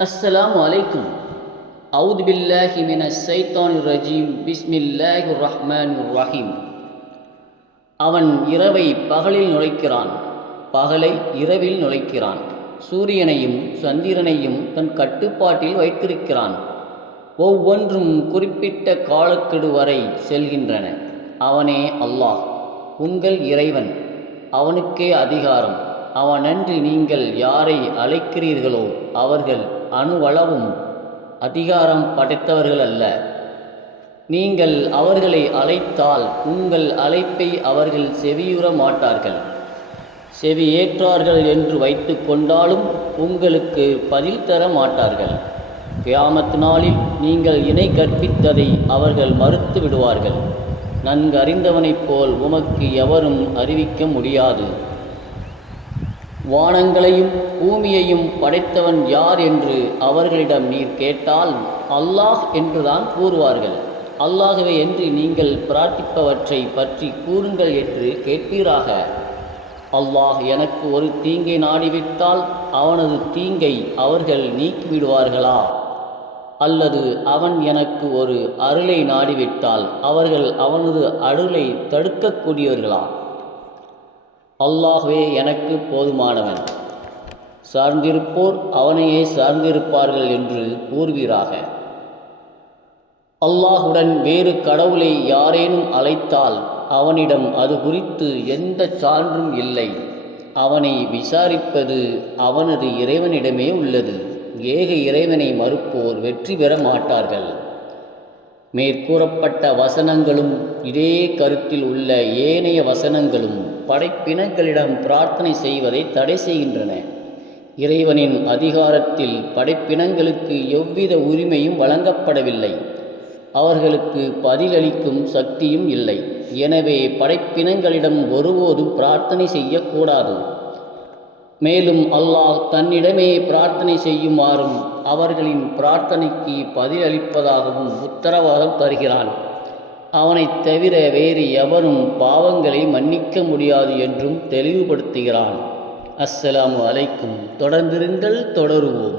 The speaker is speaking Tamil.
அஸ்ஸலாமு அலைக்கும். அவுது பில்லாஹி மினஷ் ஷைத்தானிர் ரஜீம். பிஸ்மில்லாஹிர் ரஹ்மானிர் ரஹீம். அவன் இரவை பகலில் நுழைக்கிறான், பகலை இரவில் நுழைக்கிறான். சூரியனையும் சந்திரனையும் தன் கட்டுப்பாட்டில் வைத்திருக்கிறான். ஒவ்வொன்றும் குறிப்பிட்ட காலக்கெடு வரை செல்கின்றன. அவனே அல்லாஹ், உங்கள் இறைவன். அவனுக்கே அதிகாரம். அவனன்றி நீங்கள் யாரை அழைக்கிறீர்களோ அவர்கள் அணுவளவும் அதிகாரம் படைத்தவர்கள் அல்ல. நீங்கள் அவர்களை அழைத்தால் உங்கள் அழைப்பை அவர்கள் செவியுற மாட்டார்கள். செவி ஏற்றார்கள் என்று வைத்து கொண்டாலும் உங்களுக்கு பதில் தர மாட்டார்கள். கியாமத் நாளில் நீங்கள் இணை கற்பித்ததை அவர்கள் மறுத்து விடுவார்கள். நன்கு அறிந்தவனைப் போல் உமக்கு எவரும் அறிவிக்க முடியாது. வானங்களையும் பூமியையும் படைத்தவன் யார் என்று அவர்களிடம் நீர் கேட்டால் அல்லாஹ் என்றுதான் கூறுவார்கள். அல்லாஹ்வே என்று நீங்கள் பிரார்த்திப்பவற்றை பற்றி கூறுங்கள் என்று கேட்பீராக. அல்லாஹ் எனக்கு ஒரு தீங்கை நாடிவிட்டால் அவனது தீங்கை அவர்கள் நீக்கிவிடுவார்களா? அல்லது அவன் எனக்கு ஒரு அருளை நாடிவிட்டால் அவர்கள் அவனது அருளை தடுக்கக்கூடியவர்களா? அல்லாஹ்வே எனக்கு போதுமானவன். சார்ந்திருப்போர் அவனையே சார்ந்திருப்பார்கள் என்று கூறுவீராக. அல்லாஹுடன் வேறு கடவுளை யாரேனும் அழைத்தால் அவனிடம் அது குறித்து எந்த சான்றும் இல்லை. அவனை விசாரிப்பது அவனது இறைவனிடமே உள்ளது. ஏக இறைவனை மறுப்போர் வெற்றி பெற மாட்டார்கள். மேற்கூறப்பட்ட வசனங்களும் இதே கருத்தில் உள்ள ஏனைய வசனங்களும் படைப்பினங்களிடம் பிரார்த்தனை செய்வதை தடை செய்கின்றன. இறைவனின் அதிகாரத்தில் படைப்பினங்களுக்கு எவ்வித உரிமையும் வழங்கப்படவில்லை. அவர்களுக்கு பதிலளிக்கும் சக்தியும் இல்லை. எனவே படைப்பினங்களிடம் ஒருபோதும் பிரார்த்தனை செய்யக்கூடாது. மேலும் அல்லாஹ் தன்னிடமே பிரார்த்தனை செய்யுமாறும் அவர்களின் பிரார்த்தனைக்கு பதிலளிப்பதாகவும் உத்தரவாதம் தருகிறான். அவனைத் தவிர வேறு எவரும் பாவங்களை மன்னிக்க முடியாது என்றும் தெளிவுபடுத்துகிறான். அஸ்ஸலாமு அலைக்கும். தொடர்ந்திருங்கள், தொடருவோம்.